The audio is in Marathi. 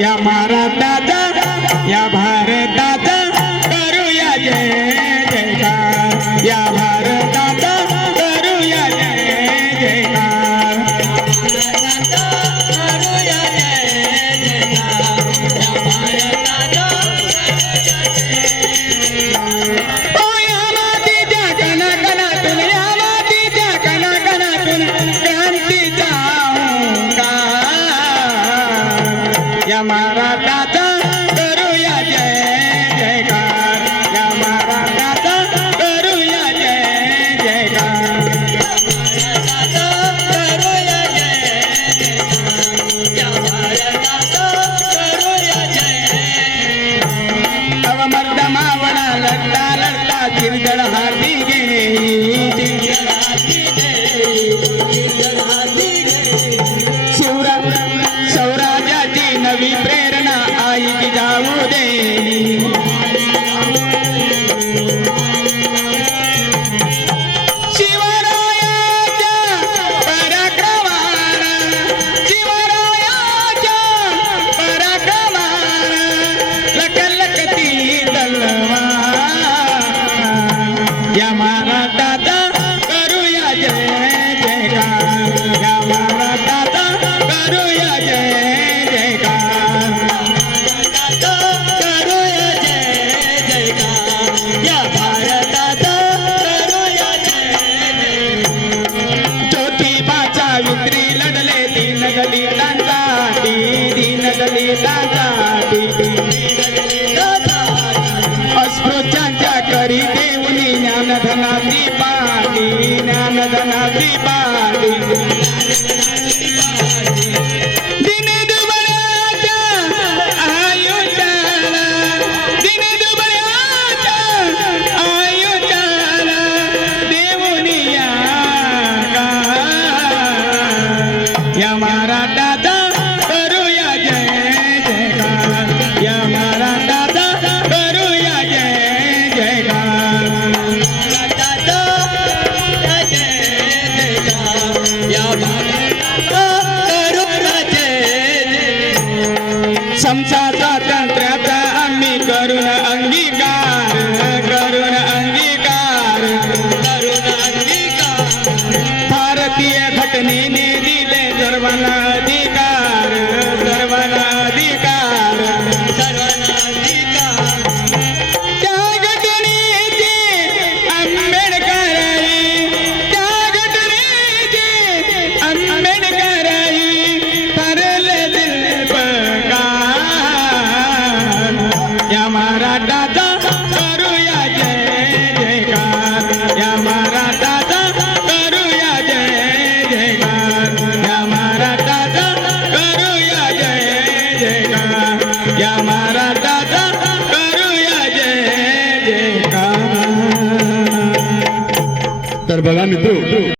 या महाराष्ट्राचा या भारताचा करूया जय जयकार, या भारताचा करूया जय जयकार, करूया जय जयकार, ओ या मातीच्या कणाकणातून, या मातीच्या कणाकणातून क्रांतीचा ओंकार, या महाराष्ट्राचा करूया जय जयकार, या महाराष्ट्राचा करूया जय जयकार, करूया जय जयकार, या भारताचा करूया जय, अव मर्द मावळा लढता लढता चिरगड हाती गेली, चिरगड हाती गेली, चिरगड हाती गेली, स्वराज्याची नवी प्रेरणा आई की जाऊ दे, शिवरायाच्या पराक्रमानं, शिवरायाच्या पराक्रमानं लखलखती तलवार, या महाराष्ट्राचा करूया जय जयकार, या महाराष्ट्राचा करूया जय जयकार, करूया जय जयकार, या भारताचा करूया जय, ज्योतिबाचा विक्री लढले दीन दलितांसाठी, दीन दलितांसाठी, अस्पृश्यांच्या करी देऊनी ज्ञानधनाची पाठी, ज्ञानधनाची पाठी, दिनदुबळ्याच्या आयुष्याला, दिनदुबळ्याच्या आयुष्याला देऊनी या या महाराष्ट्राचा करूया जय जयकार, या महाराष्ट्राचा करूया जय जयकार, महाराष्ट्राचा जय जयकार, या महाराष्ट्राचा करूया जय जय, समता स्वातंत्र्याचा आम्ही करून अंगीकार, करून अंगीकार, करून अंगीकार, भारतीय घटनेने दिले सर्वांना अधिकार, सर्वांना अधिकार, सर्वांना अधिकार, त्या घटनेचे आंबेडकरांनी, त्या घटनेचे आंबेडकरांनी ठरले दिल पकार, या महाराष्ट्राचा करूया जय जयकार, या महाराष्ट्राचा करूया जय जयकार, या महाराष्ट्राचा करूया जय जयकार, या महाराष्ट्राचा करूया जय जयकार. तर बघा मित्र